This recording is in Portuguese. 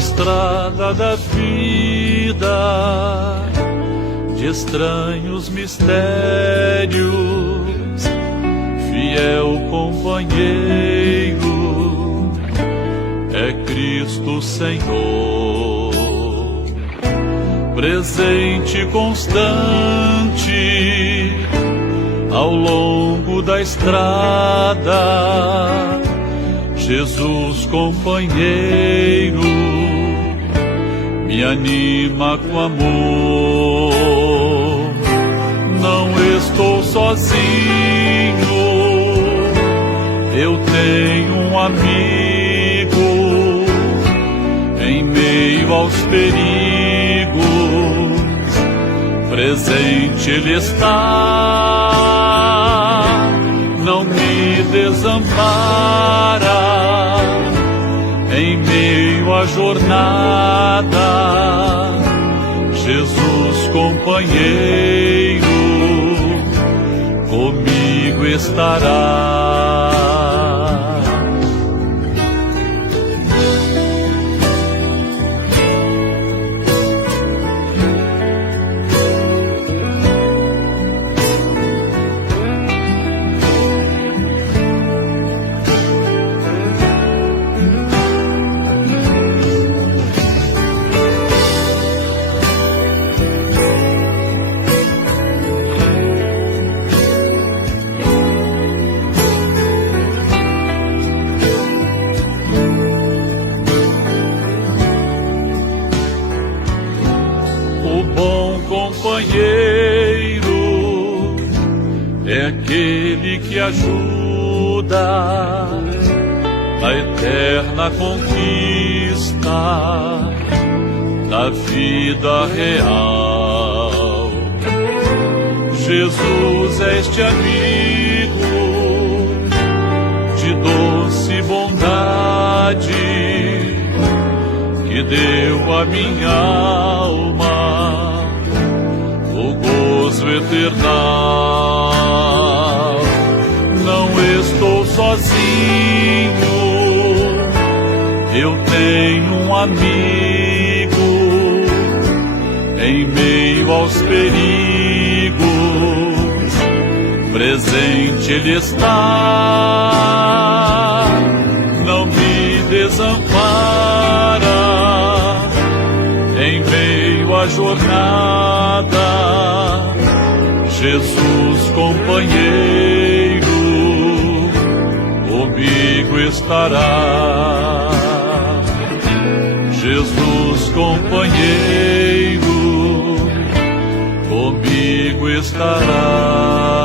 estrada da vida, de estranhos mistérios, fiel companheiro é Cristo Senhor, presente constante ao longo da estrada. Jesus companheiro me anima com amor. Não estou sozinho, eu tenho um amigo. Em meio aos perigos, presente Ele está. Não me desampara em meio à jornada. Jesus companheiro comigo estará. Companheiro é aquele que ajuda na eterna conquista da vida real. Jesus é este amigo de doce bondade que deu a minha alma o gozo eternal. Não estou sozinho, eu tenho um amigo. Em meio aos perigos, presente Ele está. Não me desampara em meio à jornada. Jesus companheiro comigo estará. Jesus companheiro comigo estará.